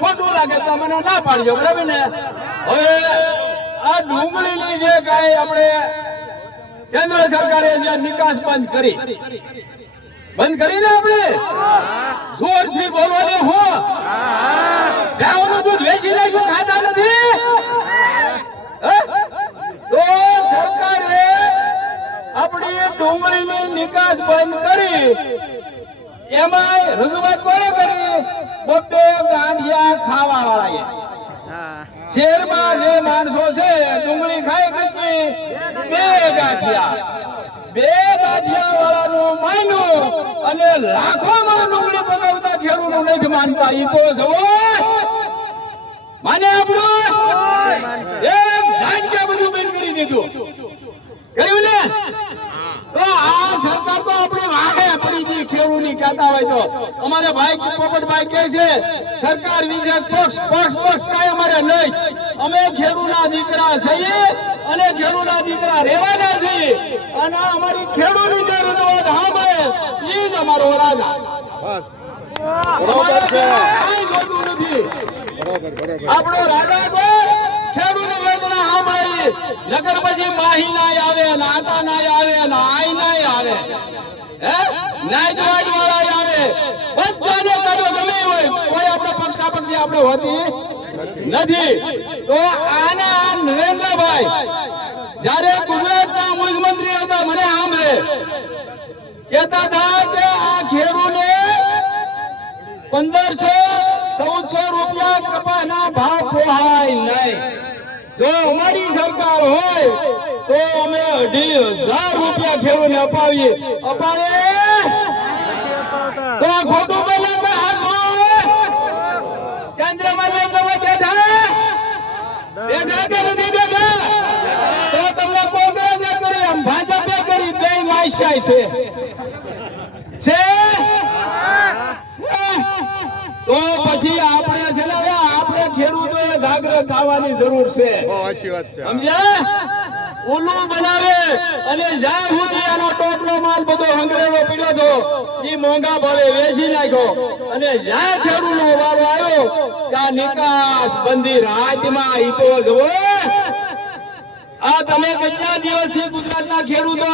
ખોટું લાગે તો ના પાડજો, બરાબર ને? હવે આ ડુંગળીની જે કાંઈ આપણે કેન્દ્ર સરકારે જે નિકાસ બંધ કરી. બંધ કરીને આપણે? જોરથી બોલવાની હો? ગાયનું દૂધ વેચી નાખ્યું, ખાતા નથી? તો સરકારે આપણી ડુંગળીની નિકાસ બંધ કરી એમાં રજૂઆત કોણે કરી? ખાવા વાળાએ શેરમાં જે માણસો છે, ડુંગળી ખાય કેટલી બે ગાંઠિયા. બે ગાંઠિયા વાળાનું માન્યું અને લાખોમાં ડુંગળી પકાવતા ખેડૂતનું નથી માનતા. એ તો જવો માને આપણું? એક ઝાટકે બધું બંધ કરી દીધું કર્યું ને તો આ સરકાર તો આપણી વાહે પડી ગઈ ખેડૂતની કહેતા હોય તો. અમારે ભાઈ પોપટભાઈ કહે છે સરકાર વિશે પક્ષ પક્ષ પક્ષ કાંઈ અમારે નહીં. અમે ખેડૂતના દીકરા છીએ અને ખેડૂતના દીકરા રહેવાના છીએ. અને અમારી ખેડૂતની જે રજૂઆત સાંભળે એ જ અમારો રાજા. આપણો રાજા તો ખેડૂતની વેદના સાંભળી નગર પછી માહી નાય આવે નાતા આવે નાય નાય આવે. હે? નાય દ્વાજ વાળા આવે બધાને કાઢો ગમે એ હોય કોઈ આપણે પક્ષા પક્ષી આપણે હોતી નથી. તો આના નરેન્દ્રભાઈ, જ્યારે ગુજરાતના મુખ્યમંત્રી હતા, મને આમ રે કેતા હતા કે આ ખેડૂને પંદરસો ચૌદસો રૂપિયા કપાના ભાવ પોહાય નહીં. જો અમારી સરકાર હોય, તો અમે અઢી હજાર રૂપિયા ખેડૂને અપાવીએ. અપાવે તો આ ખોટું બોલે કે હાસો કેન્દ્રમાં નરેન્દ્ર બેઠા બેઠા કે નથી બેઠા તો તમને કોંગ્રેસે કરી આમ ભાજપે કરી બે છે. છે? તો પછી આપણે છે ને આપણે ખેડૂતોએ જાગૃત થવાની જરૂર છે. સમજ્યા? ઓલું બનાવે અને જ્યાં ભૂતિયાનો ટોપલો માલ બધો હંગરેલો પીડ્યો હતો એ મોંઘા ભાવે વેચી નાખ્યો. અને જ્યાં ખેડૂતનો વારો આવ્યો ત્યાં નિકાસ બંધી રાજમાં તો જુઓ. આ તમે કેટલા દિવસથી ગુજરાતના ખેડૂતો